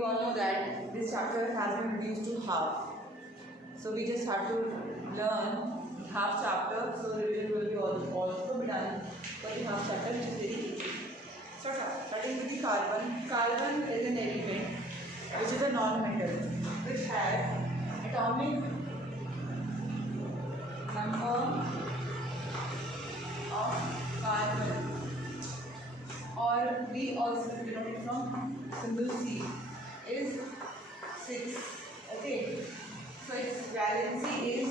you all know that this chapter has been reduced to half. So we just have to learn half chapter. So revision will be also be done for the half chapter, which is very easy. So starting with the carbon. Carbon is an element which is a non-metal which has atomic number of carbon, or we also denote it from symbol C, is 6. Okay, so its valency is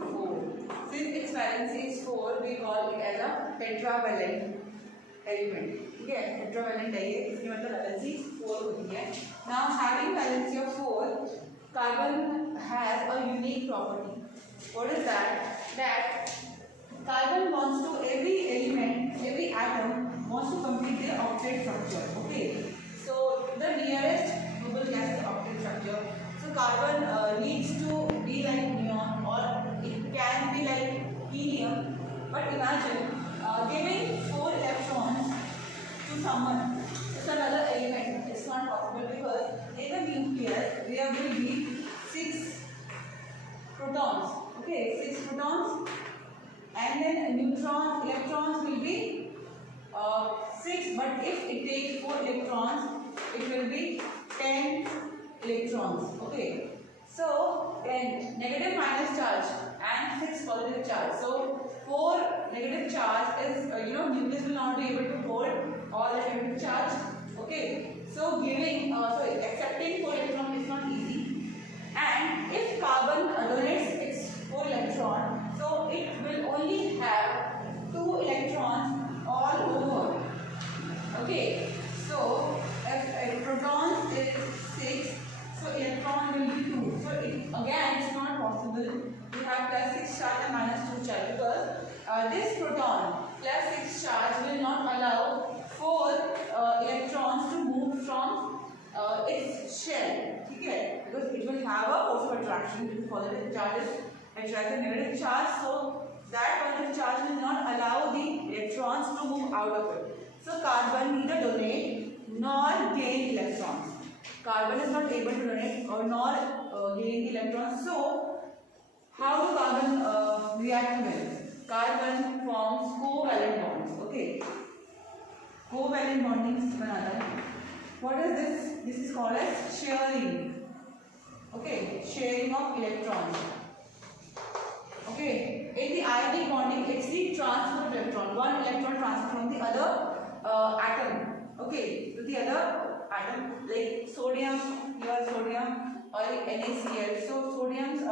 4. Since its valency is 4, we call it as a tetravalent element. ठीक है, tetravalent है ये, इसकी मतलब valency 4 होती है. Now having valency of 4, carbon has a unique property. What is that? That carbon wants to, every element, every atom wants to complete their octet structure. Okay, so the nearest noble gas is octet structure. So carbon needs to be like neon, or it can be like helium. But imagine giving 4 electrons to someone. It's another element. It's not possible because in the nucleus there will be 6 protons. Okay, 6 protons, and then neutrons, electrons will be 6. But if it takes 4 electrons, it will be 10 electrons. Okay, so 10 negative minus charge and 6 positive charge. So 4 negative charge is nucleus will not be able to hold all the negative charge. Okay, so giving accepting 4 electrons is not easy. And if carbon donates its 4 electrons, so it will only have 2 electrons all over. Okay, so if protons is 6, so electron will be 2. So again it's not possible to have plus 6 charge and minus 2 charge, because this proton plus 6 charge will not allow 4 electrons to move from its shell. Okay, because it will have a force of attraction due to positive charges attract a negative charge, so that positive charge will not allow the electrons to move out of it. So carbon neither donate nor gain electrons. Carbon is not able to donate or nor gain the electrons. So how do carbon react with? Carbon forms covalent bonds. Okay, covalent bonding banata hai. What is this? This is called as sharing. Okay, sharing of electrons. Okay, in the ionic bonding, it's the transfer of electron. One electron transfer from the other atom. Okay, to the other atom, like sodium, here sodium, or like NaCl. So sodium's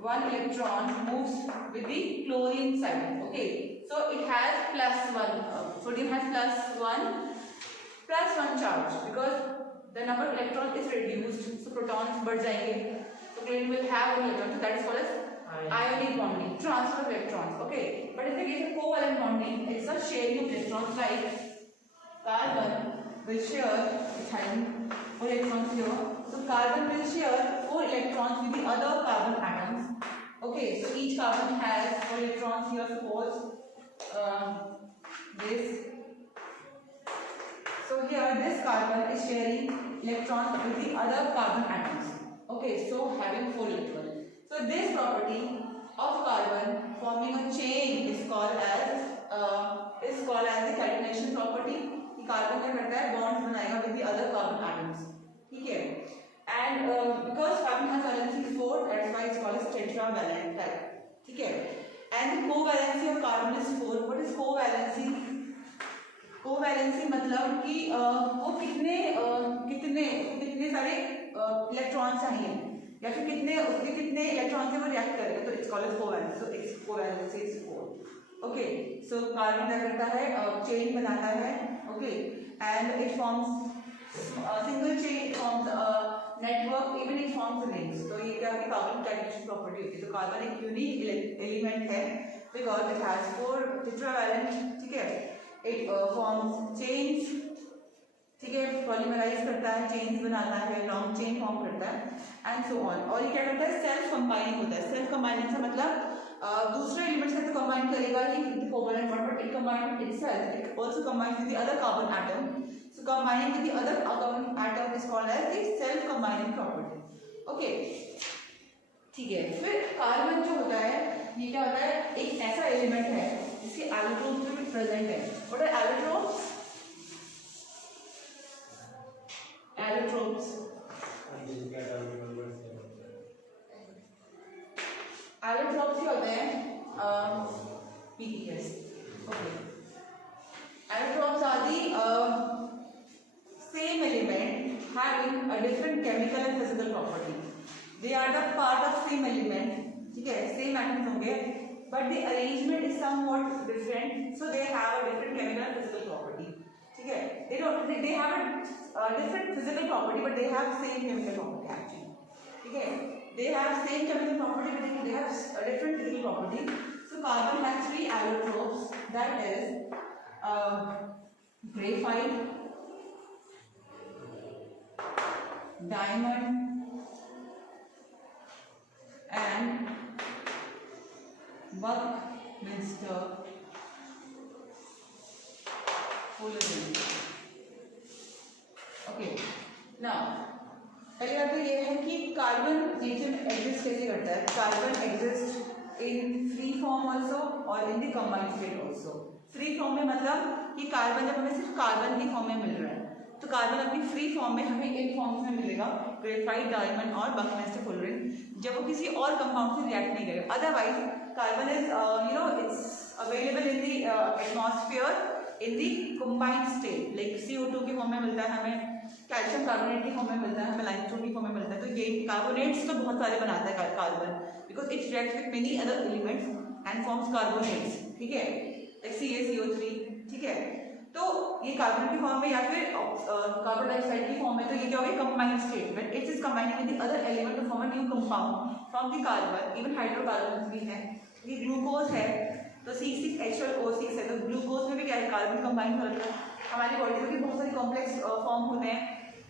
one electron moves with the chlorine side. Okay, so it has plus 1. Sodium has plus 1 charge, because the number of electrons is reduced. So protons बढ़ जाएंगे. So chlorine will have 1 electron. So that is called as ionic bonding, transfer of electrons. Okay, but in the case of covalent bonding, it's a sharing of electrons. Like carbon will share, it's having 4 electrons here. So carbon will share 4 electrons with the other carbon atoms. Okay, so each carbon has 4 electrons here. Suppose this. So here this carbon is sharing electrons with the other carbon atoms. Okay, so having 4 electrons. So this property of carbon forming a chain is called as the catenation property. कि carbon क्या करता है, bonds बनाएगा with the other carbon atoms. ठीक है, and because carbon has valency 4, that's why it's called as tetravalent type. ठीक है, and the covalency of carbon is 4. What is covalency? Covalency मतलब कि वो कितने सारे इलेक्ट्रॉन चाहिए, या फिर कितने इलेक्ट्रॉन से वो रिएक्ट करेगा, तो it's called as covalency. So it's covalency is 4. Okay, so carbon क्या करता है, चेन बनाता है. Okay, and it forms single chain, it forms network, even it forms rings. तो ये क्या है, कार्बन कैटेलिस्ट प्रॉपर्टी होती है. तो कार्बन एक यूनिक एलिमेंट है बिकॉज इट हैज 4 टेट्रावैलेंट. ठीक है, इट फॉर्म्स चेन्स. ठीक है, पॉलीमराइज करता है, चेन्स बनाता है, लॉन्ग चेन फॉर्म करता है, एंड सो ऑन. और ये क्या करता है, सेल्फ कंबाइनिंग होता है. सेल्फ कंबाइनिंग से मतलब दूसरे एलिमेंट्स से तो कंबाइन करेगा ही with the covalent bond, but it combine with itself, it also combines with the other carbon atom. So combining with the other carbon atom is called as the self combining property. Okay, ठीक है. फिर carbon जो होता है ये क्या होता है, एक ऐसा एलिमेंट है जिसके एलोट्रोप्स भी प्रेजेंट है. What are allotropes? Allotropes allotropes क्या होते हैं? PTS. Okay, allotropes are the same element having a different chemical and physical property. They are the part of same element. ठीक है, same atoms होंगे, but the arrangement is somewhat different, so they have a different chemical and physical property. ठीक है, they have a different physical property, but they have same chemical property actually. ठीक है, they have same chemical property, but they have a different physical property. So carbon has 3 allotropes, that is graphite, diamond and Buckminster fullerene. Okay, now पहली बात तो ये है कि carbon nature में exist कैसे करता है. Carbon exist in free form also और in the combined state also. Free form में मतलब कि कार्बन जब हमें सिर्फ कार्बन की फॉर्म में मिल रहा है तो कार्बन अपनी फ्री फॉर्म में हमें इन फॉर्म्स में मिलेगा, ग्रेफाइट, डायमंड और बकमिंस्टर फुलरेन, जब वो किसी और कंपाउंड से रिएक्ट नहीं करेगा. Otherwise carbon is it's available in the atmosphere in the combined state, like CO2 की फॉर्म में मिलता है हमें, कैल्शियम कार्बोनेट की फॉर्म में मिलता है हमें, लाइमस्टोन की फॉर्म में मिलता है. तो ये कार्बोनेट्स तो बहुत सारे बनाता है carbon, because it reacts with many other elements and forms carbonates. ठीक है, लाइक CaCO3. ठीक है, तो ये कार्बन की फॉर्म में या फिर कार्बन डाइऑक्साइड की फॉर्म में, तो ये क्या होगा, combined state. When it is combining with the other element to form a new compound from the carbon. Even hydrocarbon भी है, ये ग्लूकोज है तो C6H12O6 है, तो ग्लूकोज में भी क्या है, कार्बन कंबाइन हो रहा है. हमारी बॉडी में भी बहुत सारे कॉम्प्लेक्स फॉर्म होते हैं,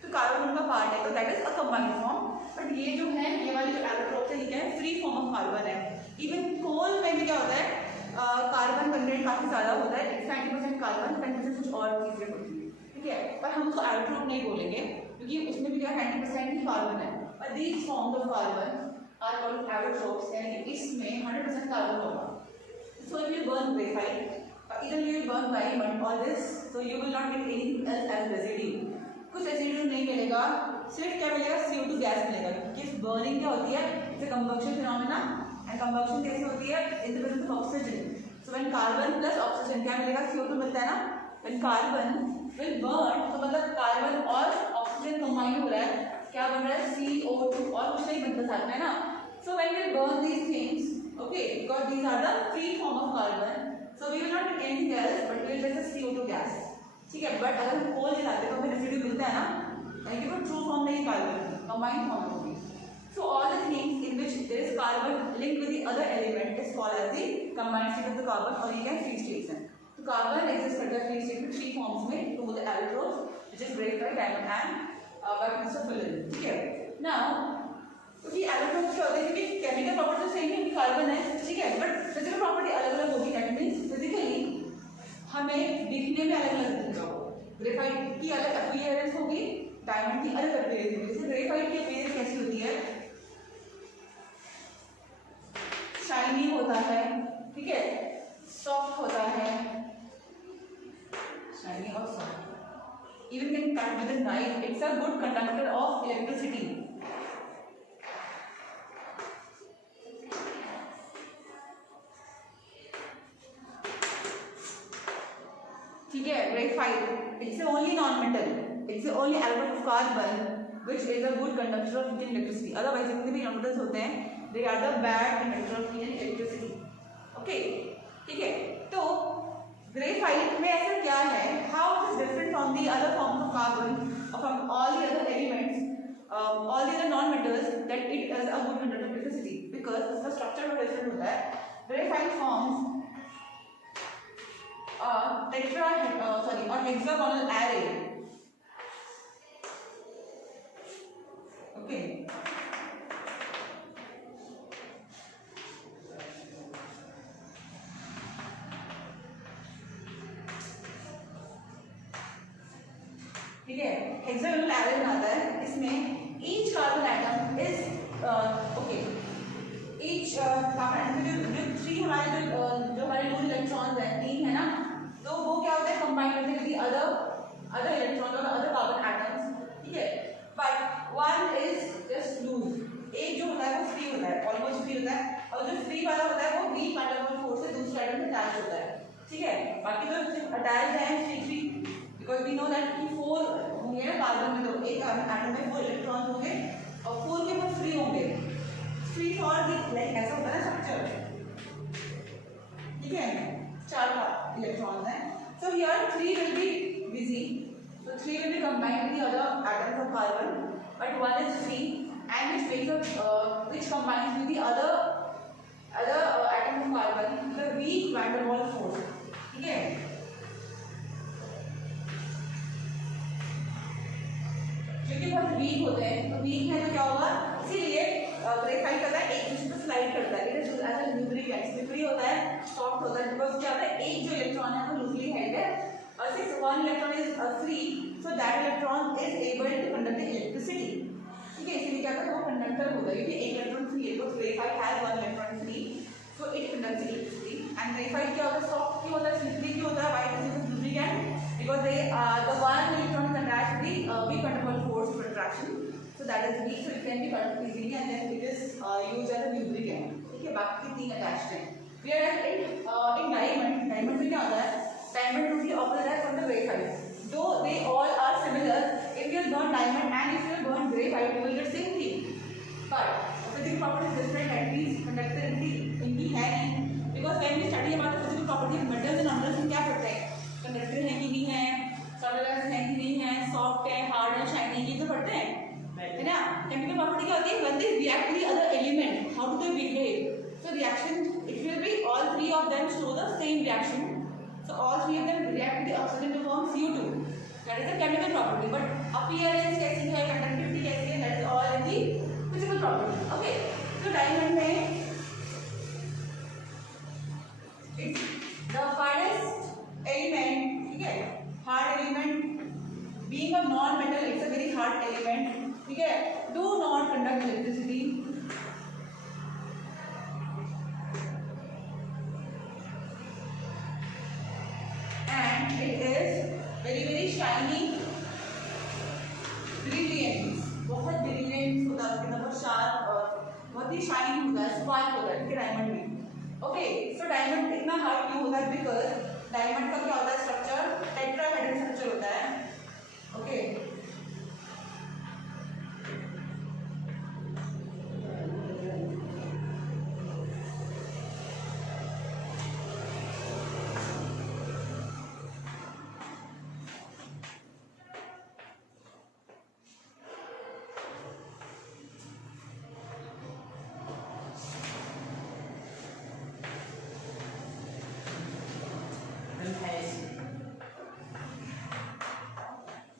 तो कार्बन उनका पार्ट है, तो that is a combined form. But ये जो है, ये वाली जो एलोट्रोप्स है, ये क्या है, फ्री फॉर्म ऑफ कार्बन है. इवन कोल में भी क्या होता है, कार्बन कंटेंट काफी ज्यादा होता है, 90% कार्बन, 10% कुछ और चीजें होती है. ठीक है, पर हम उसको एलोट्रोप नहीं बोलेंगे क्योंकि उसमें भी क्या 90% ही कार्बन है. और these forms of carbon are called allotropes, यानी कि इसमें 100% कार्बन होगा. So if you burn graphite, either you will burn diamond or this, so you will not get anything else as residue. कुछ रेसिड्यू नहीं मिलेगा, सिर्फ क्या मिलेगा, CO2 गैस मिलेगा. क्योंकि बर्निंग क्या होती है, it's a combustion phenomena, and combustion कैसे होती है, in the presence of oxygen. So when carbon plus oxygen क्या मिलेगा, CO2 मिलता है ना. व्हेन कार्बन विल बर्न, तो मतलब कार्बन और ऑक्सीजन कंबाइन हो रहा है, क्या बन रहा है, CO2, और कुछ नहीं बनता साथ में ना. So when we burn these things, okay, because these are the free form of carbon, so we will not get anything else, but we will get the CO2 gas. ठीक है, बट अगर हम कोल जलाते हैं तो हमें रेसिड्यू मिलता है ना, यानी कि वो ट्रू फॉर्म नहीं कार्बन की, कंबाइंड फॉर्म होगी. So all the things in which there is carbon linked with the other element is called as the combined state of the carbon, और ये क्या फ्री स्टेट्स हैं. तो कार्बन एग्जिस्ट करता है फ्री स्टेट में three forms में, to the allotropes which is graphite, diamond and buckminsterfullerene. ठीक है, नाउ क्योंकि एलोट्रोप्स क्या होते हैं, क्योंकि केमिकल प्रॉपर्टी तो सेम ही कार्बन है. ठीक है, बट फिजिकल प्रॉपर्टी अलग अलग होगी. दैट मीन्स फिजिकली हमें दिखने में अलग अलग दिखेगा. ग्रेफाइट की अलग अपीयरेंस होगी, डायमंड की अलग अपीयरेंस होगी. जैसे ग्रेफाइट की अपीयरेंस कैसी होती है, शाइनी होता है. ठीक है, सॉफ्ट होता है, शाइनी और soft. Even can cut with a knife. It's a good conductor of electricity. ठीक है, graphite, it's the only non-metal, it's the only element of carbon which is a good conductor of heat and electricity. Otherwise जितने भी non-metals होते हैं, they are the bad conductor of heat and electricity. Okay, ठीक है, तो graphite में ऐसा क्या है, how it is different from the other forms of carbon or from all the other elements, all the other non-metals, that it is a good conductor of electricity, because इसका structure बहुत different होता है. Graphite forms or hexagonal array. Okay. ठीक है, hexagonal array बनाता है। इसमें each carbon atom is okay, each carbon atom जो थ्री हमारे जो हमारे लूज इलेक्ट्रॉन्स हैं, तीन है ना, तो वो क्या होता है, कंबाइन करते हैं विद अदर इलेक्ट्रॉन और अदर कार्बन एटम्स, ठीक है। But one is just lose, एक जो होता है वो फ्री होता है, ऑलमोस्ट फ्री होता है, और जो फ्री वाला होता है वो weak van der Waals force से दूसरे एटम में अटैच होता है, ठीक है। बाकी जो अटैच है free, because we know that कि 4 होंगे ना कार्बन में, तो एक एटम में 4 इलेक्ट्रॉन होंगे और 4 के 4 फ्री होंगे, फ्री फॉर दी, लाइक ऐसा होता है स्ट्रक्चर, ठीक है, 4 इलेक्ट्रॉन्स हैं। So here 3 will be busy, so 3 will be combined with the other atoms of carbon, but 1 is free, and which combines with the other atoms of carbon, the weak van der Waals force, ठीक है। क्योंकि बहुत week होते हैं, तो week है तो क्या होगा, इसीलिए ग्रेफाइट करता है, एक दूसरे पर स्लाइड करता है, it is as a lubricant, slippery होता है, सॉफ्ट होता है, बिकॉज क्या होता है, एक जो इलेक्ट्रॉन है वो लूजली हेल्ड है, और since one electron is free, so that electron is able to conduct electricity, ठीक है। इसीलिए क्या होता है, वो कंडक्टर होता है, क्योंकि एक इलेक्ट्रॉन फ्री है, तो graphite has one electron free, so it conducts electricity. And graphite क्या होता है, सॉफ्ट क्यों होता है, स्लिपरी क्यों होता है, why it is lubricant, because they the one electron is attached to the weak van der Waals force of attraction, so that is weak, so it can be conducted easily, and then it is used as a lubricant, ठीक है। बाकी 3 attached हैं। Whereas in diamond में क्या होता है, diamond totally opposite है from the graphite, though they all are similar, if you burn diamond and if you burn graphite you will get same thing, but physical property is different, at least conductivity इनकी है नहीं, because when we study about the physical property of metals and minerals हम क्या पढ़ते हैं, conductor है कि नहीं है, सॉलिड है कि नहीं है, सॉफ्ट है, हार्ड है, शाइनी, ये तो पढ़ते हैं, है ना। केमिकल प्रॉपर्टी क्या होती है, when they react to the other element, how do they behave, so reaction it will be all 3 of them show the same reaction, so all 3 of them react to the oxygen to form CO2, that is the chemical property. But appearance कैसी है, conductivity कैसी है, that is all in the physical property, okay. तो diamond में it's the hardest element, ठीक है, hard element, being a non metal it's a very hard element, ठीक है, do not conduct electricity, and it is very shiny, brilliant, बहुत brilliant होता है, बहुत शार्प और बहुत ही शाइनी होता है, स्पार्क होता है, ठीक है, डायमंड में, ओके। सो डायमंड इतना हार्ड क्यों होता है, बिकॉज डायमंड का क्या होता है स्ट्रक्चर, टेट्राहेड्रल स्ट्रक्चर होता है, ओके।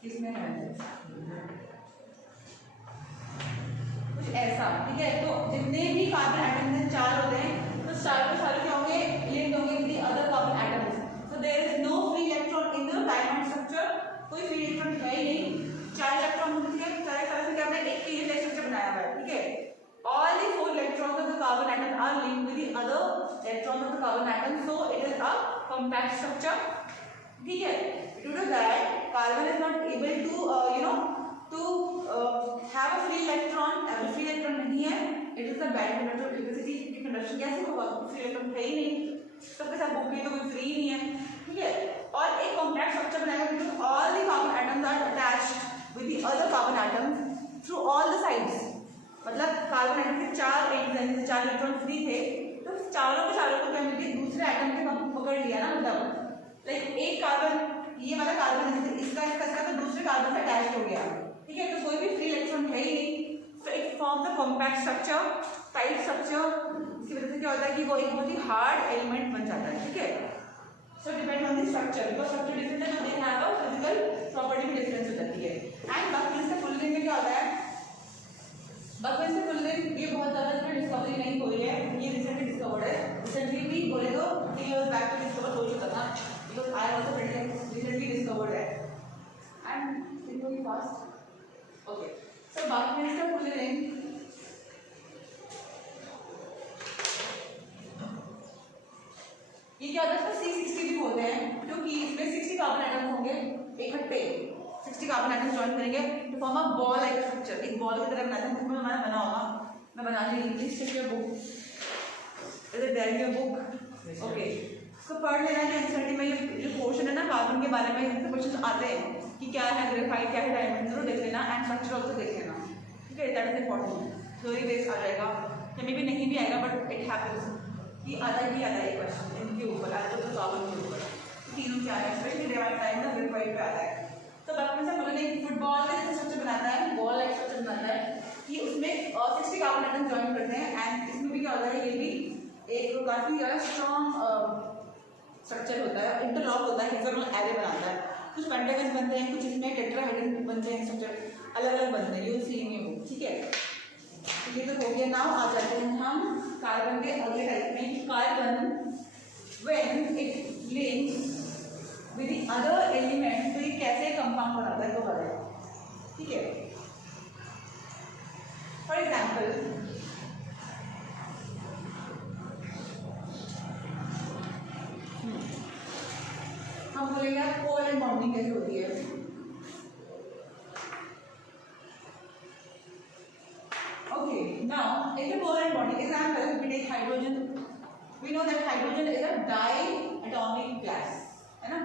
किसमें है कुछ ऐसा, ठीक है। तो जितने भी कार्बन एटम में 4 होते हैं, तो 4 के सारे क्या होंगे, लिंक्ड होंगे with the other carbon atoms, so there is no free electron in the diamond structure, कोई फ्री इलेक्ट्रॉन है ही नहीं, 4 इलेक्ट्रॉन होते हैं, सारे से क्या हमने एक ही स्ट्रक्चर बनाया हुआ है, ठीक है। All the 4 electrons of the carbon atom are linked with the other electrons of the carbon atom, so it is a compact structure, ठीक है। Due to that, carbon is not able to have a free electron, अगर free electron नहीं है, it is a bad conductor of electricity, की conduction कैसे होगा, free electron है ही नहीं, सबके साथ बुक तो कोई free नहीं है, ठीक है। और एक complex structure बनाएगा because all the carbon atoms are attached with the other carbon atoms through all the sides, मतलब कार्बन एटम के 4 एंड्स हैं, जैसे 4 इलेक्ट्रॉन फ्री थे, तो चारों को क्या मिलके दूसरे एटम से पकड़ लिया ना, मतलब लाइक एक कार्बन, ये वाला कार्बन है, इसका तो दूसरे कार्बन से अटैच हो गया, ठीक है, तो कोई भी फ्री इलेक्ट्रॉन है ही नहीं, तो it forms a compact structure, tight structure, इसकी वजह से क्या होता है कि वो एक बहुत ही हार्ड एलिमेंट बन जाता है, ठीक है। सो depend on the structure, because structure different है, तो they have a physical property में डिफरेंस हो जाती है। एंड बाकी इसका फुल में क्या होता है, बाकी इसका फुल ये बहुत ज़्यादा इसमें डिस्कवरी नहीं हुई है, ये रिसेंटली डिस्कवर्ड है, रिसेंटली भी बोले तो 3 years बैक तो डिस्कवर हो चुका था, because I also recently discovered that, and fast. Okay, so बाकी में इसका फुल नेम, ये क्या होता है, इसको C60 भी बोलते हैं क्योंकि इसमें 60 कार्बन एटम्स होंगे इकट्ठे, 60 कार्बन एटम्स ज्वाइन करेंगे तो form a ball like structure, एक बॉल की तरह बनाते हैं। जिसमें हमारा बना होगा, मैं बना ली, please check your book, is it there in your book? Okay, इसको पढ़ लेना जो एनसीईआरटी में ये जो पोर्शन है ना कार्बन के बारे में, इससे क्वेश्चन आते हैं कि क्या है ग्रेफाइट, क्या है डायमंड, जरूर देख लेना एंड स्ट्रक्चर ऑल्सो देख लेना, ठीक है, that is important. Theory base आ जाएगा या मे भी नहीं भी आएगा, बट इट हैपेंस कि आता ही आता है क्वेश्चन इनके ऊपर, आता तो कार्बन के ऊपर तीनों क्या है, स्पेशली डिवाइड टाइम ना ग्रेफाइट पे आता है। तो बाकी में से बोले नहीं, फुटबॉल का जैसे स्ट्रक्चर बनाता है, बॉल लाइक स्ट्रक्चर बनाता है कि उसमें 60 कार्बन एटम ज्वाइन करते हैं एंड इसमें भी क्या होता है, ये भी एक काफी स्ट्रॉन्ग स्ट्रक्चर होता है, इंटरलॉक होता है, हेक्सागोनल एरे बनाता है। कुछ पेंटागन बनते हैं, कुछ इसमें टेट्राहेड्रन बनते हैं, स्ट्रक्चर अलग अलग बनते हैं, यू सी में वो, ठीक है। तो ये तो हो गया। नाउ आ जाते हैं हम कार्बन के अगले टाइप में। Carbon when it links with the other element, तो ये कैसे कंपाउंड बनाता है तो बताएं, ठीक है। फॉर एग्जाम्पल हम बोलेंगे कोवैलेंट बॉन्डिंग कैसे होती है। Okay, now in the covalent bonding example, we take hydrogen. We know that hydrogen is a diatomic gas, है ना।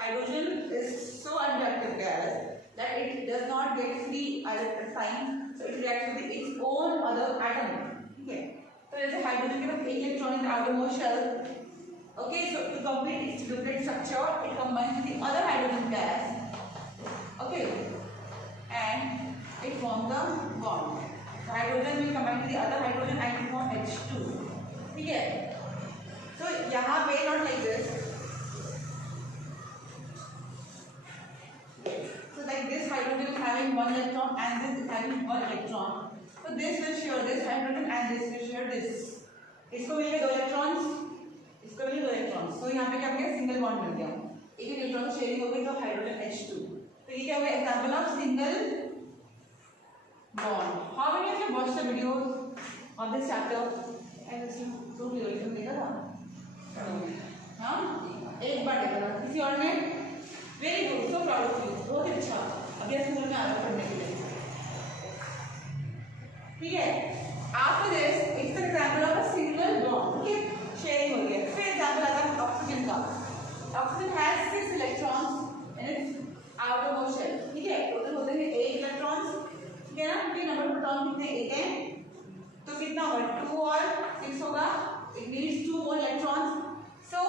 Hydrogen is so unreactive gas that it does not get free electron sign, so it reacts with its own other atom, ठीक है। तो जैसे hydrogen के पास एक electron in the outermost shell, okay, so to complete its duplicate structure, it combines with the other hydrogen gas, okay, and it forms the bond. Hydrogen will combine with the other hydrogen and it form H2, ठीक है। तो यहाँ पे not like this, so like this hydrogen is having one electron and this is having one electron, so this will share this hydrogen and this will share this, इसको मिल गए 2 electrons, इसको मिल गए 2 electrons, तो यहाँ पे क्या हो गया, सिंगल बॉन्ड मिल गया, एक इलेक्ट्रॉन शेयरिंग हो गई तो हाइड्रोजन H2। तो ये क्या हो गया, example of single bond. How many of you watched the videos of this chapter? And this two videos तुम देखा था? हाँ, एक बार देखा था, किसी और ने? Very good, so proud of you, बहुत ही अच्छा। अभी आप स्कूल में आ रहे पढ़ने के लिए, ठीक है। After this, it's an example of a single bond, okay? Sharing हो गया। फिर example आता है ऑक्सीजन का। Oxygen has 6 electrons in its outermost shell, ठीक है। उधर होते हैं 8 electrons, ठीक है ना। ये नंबर प्रोटॉन कितने 8 हैं, तो कितना होगा 2 और 6 होगा, it needs 2 more electrons, so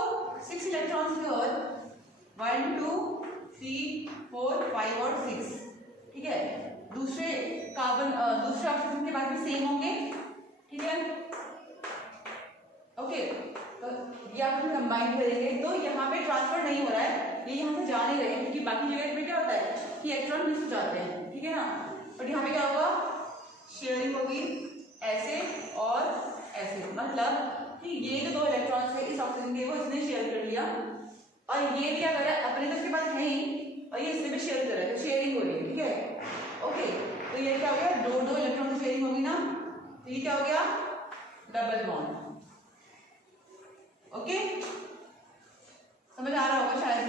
6 electrons here, 1 2 3 4 5 और 6, ठीक है। दूसरे कार्बन दूसरे ऑक्सीजन के बाद भी सेम होंगे, ठीक है, ओके। तो ये आप कंबाइन करेंगे तो यहाँ पे ट्रांसफर नहीं हो रहा है, ये यहाँ से जा नहीं रहे हैं क्योंकि बाकी जगह पे क्या होता है कि इलेक्ट्रॉन मिस जाते हैं, ठीक है ना। और यहाँ पे क्या होगा, शेयरिंग होगी ऐसे और ऐसे, मतलब कि ये जो 2 इलेक्ट्रॉन्स है इस ऑक्सीजन के वो इसने शेयर कर लिया और ये भी क्या कर रहा है, अपने तो इसके पास है ही और ये इसने भी शेयर कर रहा है, तो शेयरिंग हो रही है, ठीक है, ओके। तो ये क्या हो गया, 2 इलेक्ट्रॉन की शेयरिंग होगी ना, तो ये क्या हो गया, डबल बॉन्ड, ओके। समझ आ रहा होगा शायद,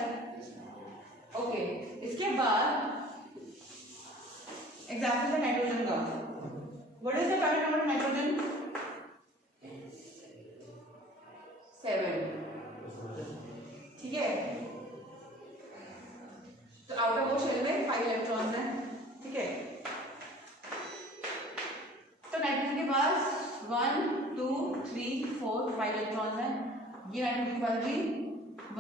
ओके। इसके बाद एग्जाम्पल है नाइट्रोजन का। What is the atomic number of nitrogen? 7, ठीक है। तो आउटर मोस्ट शेल में 5 इलेक्ट्रॉन्स हैं, ठीक है। तो नाइट्रोजन के पास 1 2 3 4 5 इलेक्ट्रॉन्स हैं, ये नाइट्रोजन के पास भी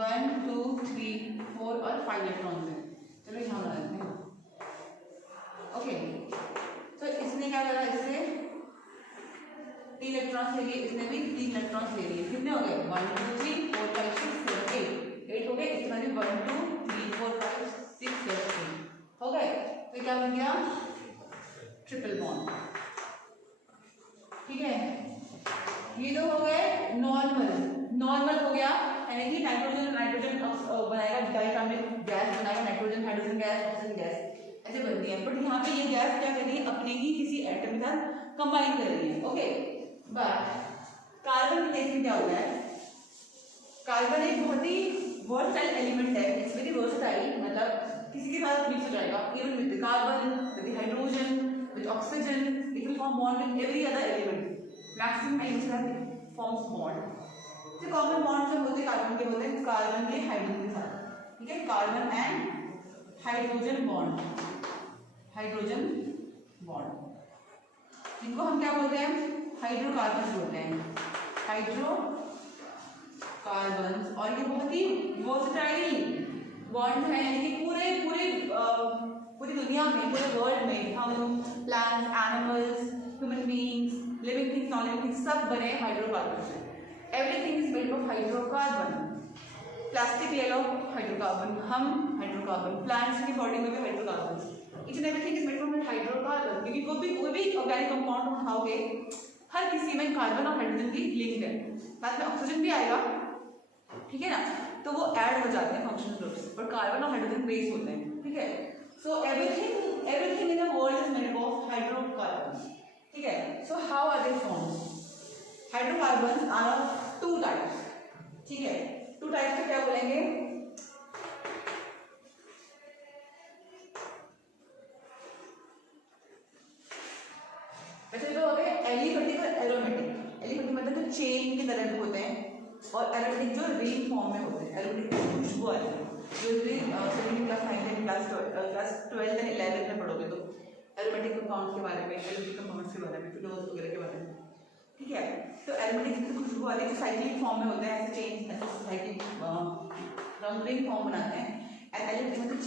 1 2 3 4 और 5 इलेक्ट्रॉन्स हैं। चलो यहाँ बना लेते हैं, ओके। तो इसने क्या करा, इससे 3 इलेक्ट्रॉन्स ले लिए, इसने भी 3 इलेक्ट्रॉन्स ले लिए, कितने हो गए 1 2 3 4 5 6 7 8 हो गए, इसमें भी 1 2 3 4 5 6 7 8 हो गए। तो क्या बन गया, ट्रिपल बॉन्ड, ठीक है। ये तो हो गए नॉर्मल हो गया, यानी कि नाइट्रोजन बनाएगा डायटोमिक गैस बनाएगा, nitrogen hydrogen gas oxygen gas ऐसे बन रही है, बट यहाँ पे ये गैस क्या कर रही है, अपने ही किसी एटम के साथ कंबाइन कर रही है। ओके, बट कार्बन के केस में क्या होता है, कार्बन एक बहुत ही वर्सटाइल एलिमेंट है, इट्स वेरी वर्सटाइल, मतलब किसी के साथ मिक्स हो जाएगा, even with the carbon, with hydrogen, with oxygen, it will form bond with every other element, maximum times it forms bond. तो कॉमन बॉन्ड जो होते हैं कार्बन के होते हैं, कार्बन के हाइड्रोजन के साथ, ठीक है, carbon and hydrogen bond, hydrogen bond, जिनको हम क्या बोलते हैं, हाइड्रोकार्बन बोलते हैं, हाइड्रोकार्बन। और ये बहुत ही वर्सटाइल बॉन्ड है, यानी कि पूरी दुनिया में, पूरे वर्ल्ड में हम plants, animals, human beings, living things, non living things सब बने हाइड्रोकार्बन से। Everything is made of hydrocarbon. Plastic ले लो, हाइड्रोकार्बन, हम हाइड्रोकार्बन, प्लांट्स की बॉडी में भी hydrocarbon, each and everything is made from hydrocarbon, क्योंकि कोई भी ऑर्गेनिक कंपाउंड उठाओगे हर किसी में कार्बन और हाइड्रोजन की लिंक है, साथ में ऑक्सीजन भी आएगा, ठीक है ना, तो वो ऐड हो जाते हैं फंक्शनल ग्रुप्स, पर कार्बन और हाइड्रोजन बेस होते हैं, ठीक है। So everything in the world is made of hydrocarbon, ठीक है। So how are they formed, hydrocarbon are of two types, ठीक है। टू टाइप्स को क्या बोलेंगे, वैसे जो होते हैं एलिफेटिक और एरोमेटिक। एलिफेटिक मतलब जो चेन की तरह होते हैं, और एरोमेटिक जो रिंग फॉर्म में होते हैं, एरोमेटिक खुशबू आती है, जो second class, 9th class 12th and 11th में पढ़ोगे तो एरोमेटिक कंपाउंड के बारे में, एरोमेटिक कंपाउंड्स के बारे में, फिनोल्स वगैरह के बारे में, ठीक है। तो एरोमेटिक की खुशबू वाले जो साइक्लिक फॉर्म में होते हैं, ऐसे चेन, ऐसे साइक्लिक रिंग फॉर्म बनाते हैं, एंड एलिफेटिक मतलब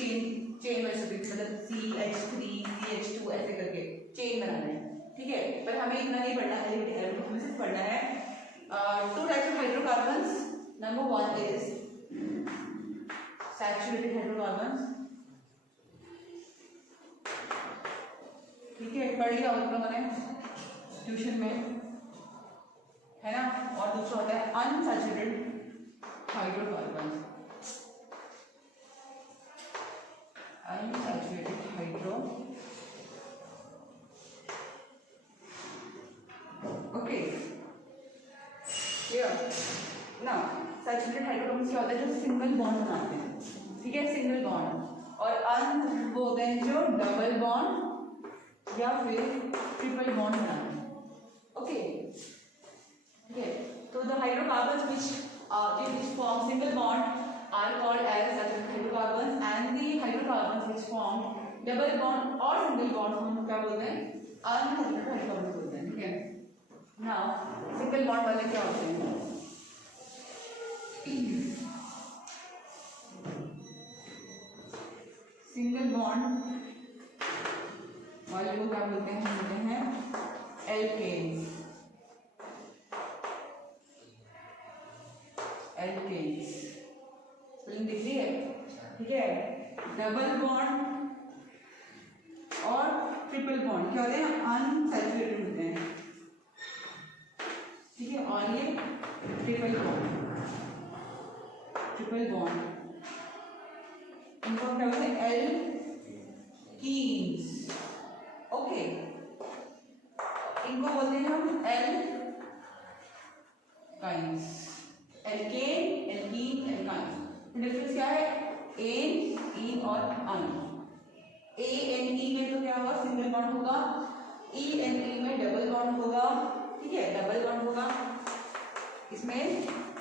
चेन वैसे भी, मतलब CH3 CH2 ऐसे करके चेन बनाना है, ठीक है। पर हमें इतना नहीं पढ़ना है, एरोमेटिक में सिर्फ पढ़ना है two types of hydrocarbons. Number 1 is saturated hydrocarbons, ठीक है, पढ़ लिया होगा मैंने ट्यूशन में, है ना। और दूसरा होता है unsaturated hydrocarbons, unsaturated hydro, okay, ना सैचुरेटेड हाइड्रोकार्बन क्या होता है, जो सिंगल बॉन्ड बनाते हैं, ठीक है, सिंगल बॉन्ड। और अन वो होते हैं जो डबल बॉन्ड या फिर ट्रिपल बॉन्ड बनाते हैं, ओके, ठीक है। तो the hydrocarbons which form single bond are called as saturated hydrocarbons, and the hydrocarbons which form double bond or single bond हम क्या बोलते हैं, unsaturated hydrocarbons बोलते हैं, ठीक है। नाउ सिंगल बॉन्ड वाले क्या होते हैं, सिंगल बॉन्ड वाले को क्या बोलते हैं, बोलते हैं एल्केन्स, एल्केन्स, स्पेलिंग दिख रही है, ठीक है। डबल बॉन्ड और ट्रिपल बॉन्ड क्या होते हैं, अनसैचुरेटेड होते हैं, ठीक है। और ये ट्रिपल बॉन्ड, ट्रिपल बॉन्ड इनको क्या बोलते हैं, एल्कीन्स, ओके, इनको बोलते हैं हम alkynes, alkane, alkene, alkynes. Difference क्या है, एन, ईन और अन। ए एन ई में तो क्या होगा, सिंगल बॉन्ड होगा, ई एन ई में डबल बॉन्ड होगा, ठीक है, डबल बॉन्ड होगा, इसमें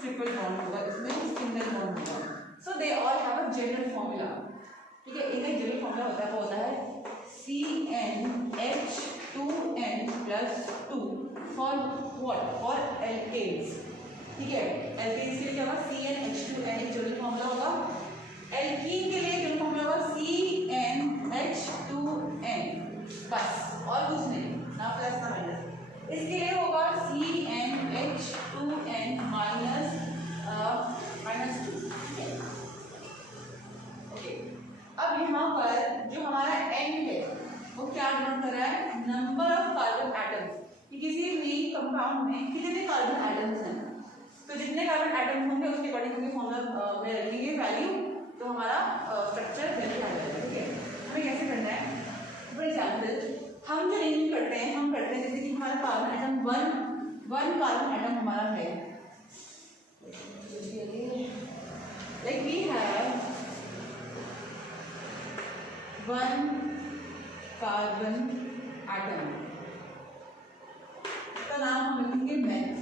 ट्रिपल बॉन्ड होगा, इसमें सिंगल बॉन्ड होगा। So they all have a general formula, ठीक है। इनका जनरल फॉर्मूला होता है, वो होता है CnH2n+2 for what, for alkanes, ठीक है। एल्केन्स के लिए क्या होगा, CnH2n एक जनरल फॉर्मूला होगा, एल्कीन के लिए जनरल फॉर्मूला होगा CnH2n, बस, और कुछ नहीं, ना प्लस ना माइनस। इसके लिए होगा CnH2n -2, ठीक है, ओके। अब यहाँ पर जो हमारा n है वो क्या डिनोट कर रहा है, नंबर ऑफ कार्बन एटम्स, कि किसी भी कंपाउंड में कितने कार्बन एटम्स हैं, तो जितने कार्बन एटम्स होंगे उसके अकॉर्डिंग होंगे फॉर्मूला में रखेंगे वैल्यू, तो हमारा स्ट्रक्चर जनरेट हो जाएगा, ठीक है। हमें कैसे करना है, carbon atom one carbon atom हमारा है, like we have one carbon atom, इसका नाम हम लिखेंगे मेथ,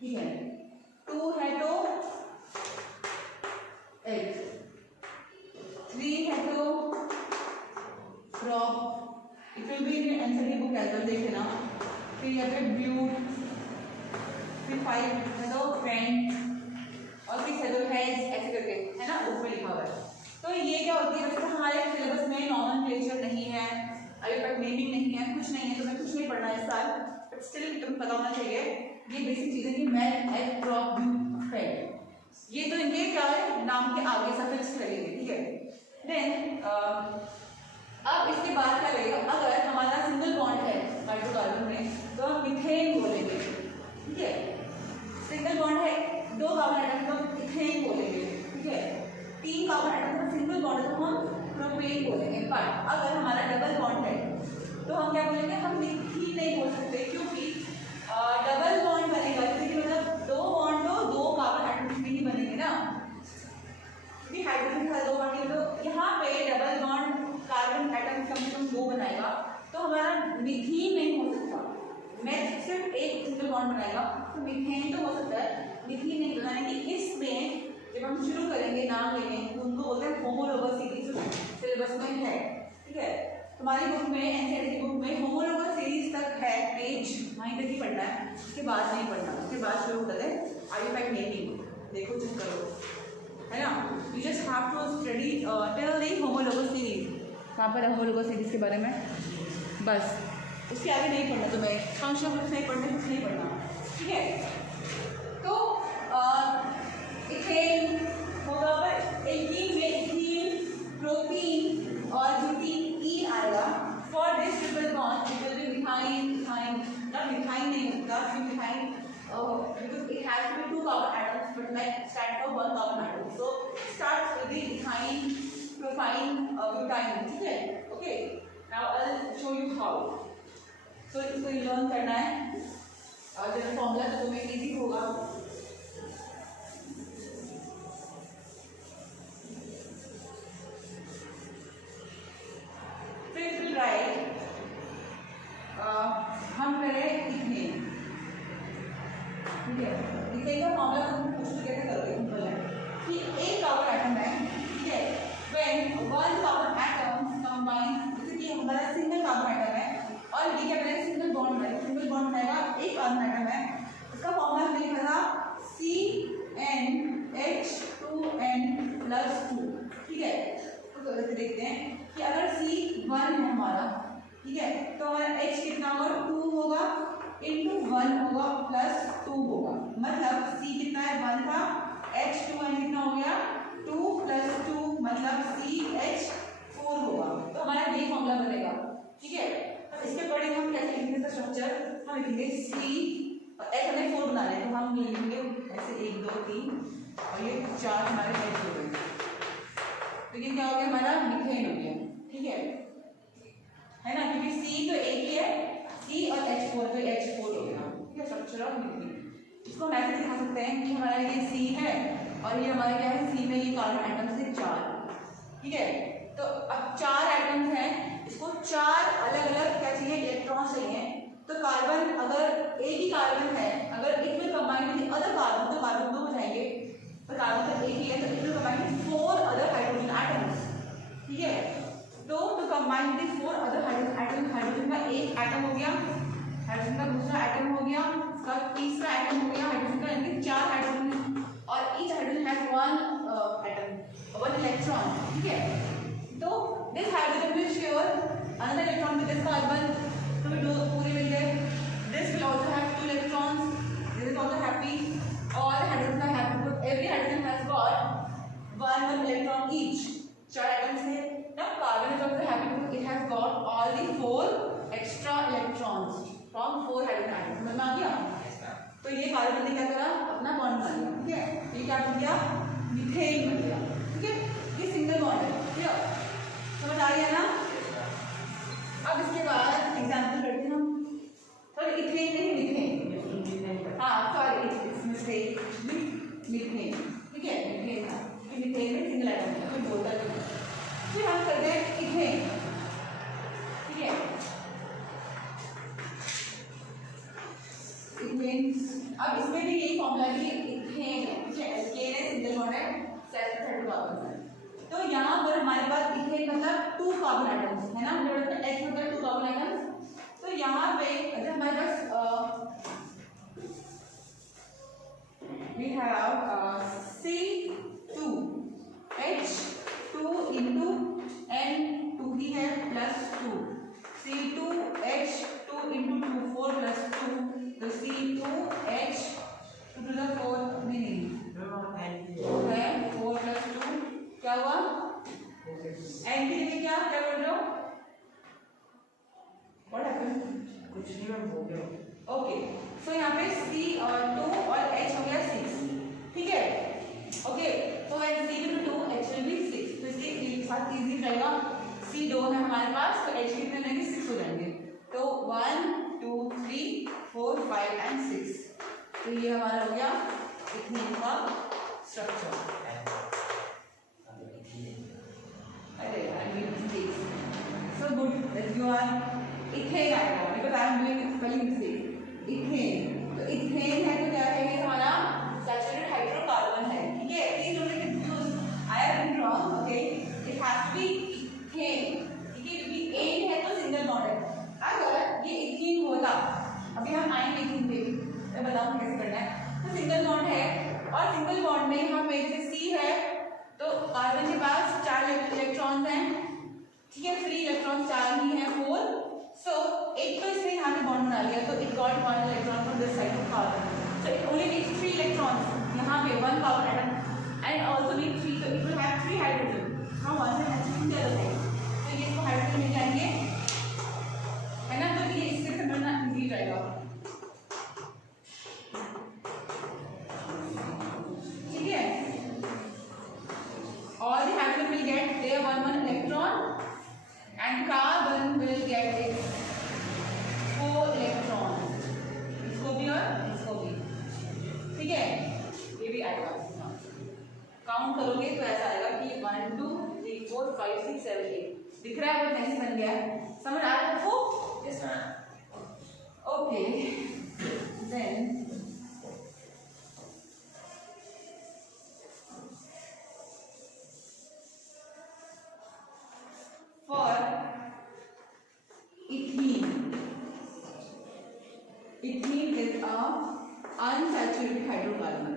ठीक है। 2 है तो 8, 3 है तो drop, it will be in NCERT book as well, देख लेना। फिर यहाँ पे ब्यूट, फिर 5 है तो फ्रेंड, और 6 है तो हैज, ऐसे करके है ना उसमें लिखा हुआ है। तो ये क्या होती है, वैसे हमारे सिलेबस में नॉमेनक्लेचर नहीं है, अभी तक नेमिंग नहीं है, कुछ नहीं है, तो मैं कुछ नहीं पढ़ना इस साल, बट स्टिल तुम्हें पता होना चाहिए ये बेसिक चीजें कि math, egg, drop, but, friend, ये तो इनके क्या है नाम के आगे सफिक्स लगेंगे, ठीक है। देन अब इसके बाद क्या लगेगा, अगर हमारा सिंगल बॉन्ड है हाइड्रोकार्बन में तो हम मीथेन बोलेंगे, ठीक है। सिंगल बॉन्ड है 2 कार्बन एटम तो इथेन बोलेंगे, ठीक है। 3 कार्बन एटम का सिंगल बॉन्ड है तो हम प्रोपेन बोलेंगे। बट अगर हमारा डबल बॉन्ड है तो हम क्या बोलेंगे, हम मीथेन नहीं बोल सकते, क्योंकि डबल बॉन्ड बनेगा जैसे कि मतलब 2 बॉन्ड तो 2 कार्बन एटम में ही बनेंगे ना, क्योंकि हाइड्रोजन का 2 बॉन्ड, तो यहाँ पे डबल बॉन्ड कार्बन एटम कम से कम 2 बनाएगा, तो हमारा मीथेन नहीं हो सकता। मैथ सिर्फ एक सिंगल बॉन्ड बनाएगा, तो मीथेन तो हो सकता है, मीथेन नहीं बनाना। कि इसमें जब हम शुरू करेंगे नाम लेने तो उनको बोलते हैं होमोलोगस सीरीज, सिलेबस में है, ठीक है। तुम्हारी बुक में एनसीईआरटी बुक में होमोलोगस सीरीज तक है, पेज वहीं तक ही पढ़ना है, उसके बाद नहीं पढ़ना, उसके बाद शुरू होता है आर्टिफैक्ट नेमिंग, देखो चेक करो, है ना। You just have to study till the homologous series. कहाँ पर है होमोलोगस सीरीज के बारे में, बस उसके आगे नहीं पढ़ना तुम्हें, फंक्शनल ग्रुप्स नहीं पढ़ने, कुछ नहीं पढ़ना, ठीक है। तो इथेन होगा, पर एल्कीन में इथीन, प्रोपीन और ब्यूटीन ई आएगा। For this triple bond it will be methyne, not methyne नहीं होता, मिथाइन because it has to be 2 carbon atoms, but like stand for 1 carbon atom, so starts with the ethyne, propyne, butane, ठीक है, okay। Now I'll show you how. So इसको learn करना है, और जब formula तो तुम्हें इजी होगा। फिर राइट हम करें इथेन, ठीक है। इथेन का फॉर्मूला तुम पूछ तो कैसे करोगे, सिंपल है कि एक कार्बन एटम है, ठीक है। व्हेन 1 कार्बन एटम कंबाइन, जैसे कि हमारा सिंगल कार्बन एटम है और ये क्या करेगा, सिंगल बॉन्ड है, सिंगल बॉन्ड बनाएगा, एक कार्बन एटम है, इसका फॉर्मूला हमने लिखा था CnH2n+2, ठीक है। तो ऐसे देखते हैं कि अगर C1 है हमारा, ठीक है, तो हमारा H कितना होगा, 2 होगा इंटू 1 होगा प्लस 2 होगा, मतलब C कितना है 1 था, H2n कितना हो गया 2 + 2, मतलब CH4 होगा। तो हमारा ये फॉर्मूला बनेगा, ठीक है। तो इसके अकॉर्डिंग हम कैसे लिखेंगे इसका स्ट्रक्चर, हम लिखेंगे C और H हमें 4 बनाना है, तो हम लिखेंगे ऐसे 1 2 3 और ये 4 हमारे H हो गए, तो ये क्या हो गया हमारा मीथेन हो गया, ठीक है ना, क्योंकि C तो एक ही है, C और H4 तो H4 हो गया, ठीक है। स्ट्रक्चर ऑफ मीथेन, इसको हम ऐसे दिखा सकते हैं कि हमारा ये C है और ये हमारा क्या है, C में ये कार्बन एटम से 4, ठीक है। तो अब 4 एटम्स हैं, इसको 4 अलग अलग क्या चाहिए, इलेक्ट्रॉन चाहिए। तो कार्बन अगर एक ही कार्बन है, अगर it will combine with other carbon, तो कार्बन 2 हो जाएंगे, तो कार्बन तो एक ही है, तो it will combine with 4 other hydrogen atoms, ठीक है। तो to combine with 4 other hydrogen atoms, hydrogen का एक एटम हो गया, हाइड्रोजन का दूसरा एटम हो गया, इसका तीसरा एटम हो गया, हाइड्रोजन का यानी 4 हाइड्रोजन, और each hydrogen has 1 atom 1 electron, ठीक है। तो this hydrogen will share another electron with this carbon, तो we do पूरे मिल गए। This will also have 2 electrons, this is also happy, और हाइड्रोजन का happy, every hydrogen has got 1 electron each, 4 atoms है। Now carbon is also happy because it has got all the 4 extra electrons from 4 hydrogen atoms, समझ में आ गया। तो ये carbon ने क्या करा, अपना बॉन्ड बना लिया, ठीक है। ये क्या बन गया, मीथेन बन गया, ठीक है। ये सिंगल बॉन्ड है, ठीक है, समझ आ गया ना। अब इसके बाद एग्जाम्पल करते हैं मीथेन, ठीक है, मीथेन था, मीथेन में सिंगल एटम है, कोई बोलता नहीं। फिर हम करते हैं इथेन, ठीक है, इथेन। अब इसमें भी यही फॉर्मूला है कि इथेन है, ठीक है, एल्केन है, सिंगल बॉन्ड है, सेल्फ हाइड्रोकार्बन है। तो यहाँ पर हमारे पास इथेन मतलब 2 कार्बन एटम्स है ना, मतलब H मतलब 2 कार्बन एटम्स। तो यहाँ पे अगर हमारे पास we have C2 H2 into N2 ही है plus 2, C2 H2 into 2 4 plus 2, तो C2 H 2 to the 4 नहीं है 4 प्लस 2 क्या हुआ, N की जगह क्या कर रहे हो, व्हाट हैपेंड, कुछ नहीं मैम, हो गया। ओके, सो यहाँ पे C और 2 और H हो गया 6, ठीक है, ओके। तो when C into 2 H will be 6, तो इसके साथ इजी रहेगा, C 2 है हमारे पास, तो H कितने रहेंगे 6 हो जाएंगे, तो 1 2 3 4 5 and 6, तो ये हमारा हो गया इथेन का स्ट्रक्चर। अरे so good that you are ethane आएगा, because I am doing spelling mistake, ethane, तो इथेन है तो क्या है, ये हमारा सैचुरेटेड हाइड्रोकार्बन है, ठीक है, please don't get confuse, I have been wrong, okay, it has to be ethane, ठीक है, क्योंकि एन है तो सिंगल बॉन्ड है, अगर ये इथेन होता, अभी हम आएंगे इथेन पे, मैं बताऊं कैसे करना है, तो सिंगल बॉन्ड है और सिंगल बॉन्ड में यहाँ पे जैसे C है तो कार्बन के पास 4 इलेक्ट्रॉन्स हैं, ठीक है, फ्री इलेक्ट्रॉन 4 ही हैं 4, सो एक तो इसने यहाँ पे बॉन्ड बना लिया, तो it got 1 electron from this side of carbon, so it only needs 3 electrons, यहाँ पे 1 carbon atom and also need 3, तो it will have 3 hydrogen from one side to the other side, तो ये इसको हाइड्रोजन मिल जाएंगे, है ना, तो ये इससे समझना इजी रहेगा, ठीक है, all the hydrogen will get their 1 electron and carbon will get its 4 electrons, इसको भी और इसको भी, ठीक है, ये भी आएगा, काउंट करोगे तो ऐसा आएगा कि 1 2 3 4 5 6 7 8, दिख रहा है वो कैसे बन गया, समझ आ रहा है आपको, yes ma'am, okay, then for ethene, ethene is a unsaturated hydrocarbon,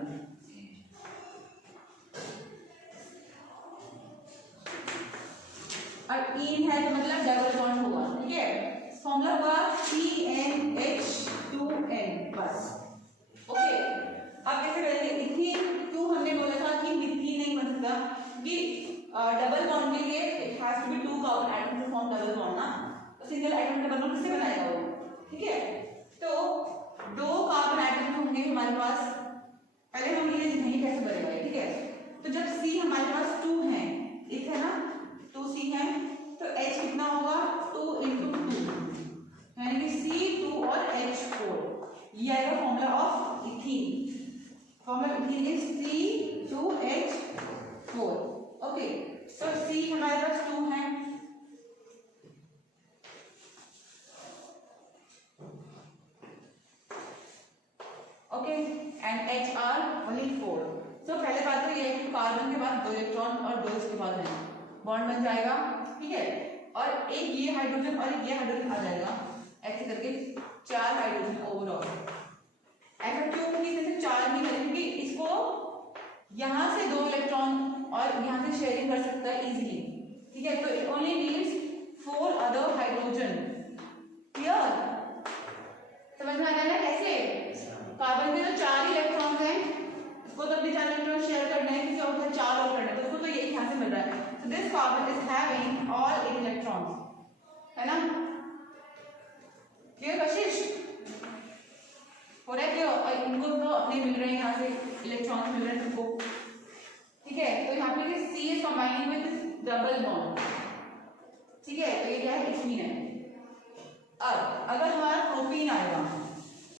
और इन है तो मतलब डबल बॉन्ड होगा, ठीक है, फॉर्मूला होगा CnH2n बस, ओके। अब कैसे करेंगे, इथेन 2 हमने बोला था कि मिथेन नहीं बन सकता, कि डबल बॉन्ड के लिए it has to be 2 carbon atom to form double bond ना, तो सिंगल एटम डबल बॉन्ड किससे बनाएगा वो, ठीक है, तो 2 कार्बन एटम होंगे हमारे पास, पहले हम ये नहीं कैसे बनेगा, ठीक है, तो जब C हमारे पास 2 है, एक है ना 2C है, तो H कितना होगा 2 into 2, यानी कि C2 और H4, ये आएगा formula of ethane, formula ethane is C2H4, okay, so C हमारे पास 2 है, okay, and H are only 4, सो पहले बात तो ये है कि कार्बन के पास 2 इलेक्ट्रॉन और 2 इसके पास है, बॉन्ड बन जाएगा, ठीक है, और एक ये हाइड्रोजन और एक ये हाइड्रोजन आ जाएगा, ऐसे करके 4 हाइड्रोजन ओवरऑल, ऐसा क्यों, क्योंकि इसमें 4 नहीं करें, क्योंकि इसको यहाँ से 2 इलेक्ट्रॉन और यहाँ से शेयरिंग कर सकता है इजीली, ठीक है, तो it only needs 4 other hydrogen, clear, समझ में आ गया ना कैसे, कार्बन के तो 4 इलेक्ट्रॉन्स हैं, इसको तो अपने 4 इलेक्ट्रॉन शेयर करना है, किसी और के 4 और करना है, तो उसको तो ये यहाँ से मिल रहा है, so this carbon is having all 8 electrons, है ना, क्लियर कशिश, हो रहा है क्लियर, और इनको तो अपने मिल रहे हैं यहाँ से इलेक्ट्रॉन्स मिल रहे हैं तुमको, ठीक है, तो यहाँ पे C is combining with double bond, ठीक है, तो ये क्या है इथेन है। अब अगर हमारा प्रोपीन आएगा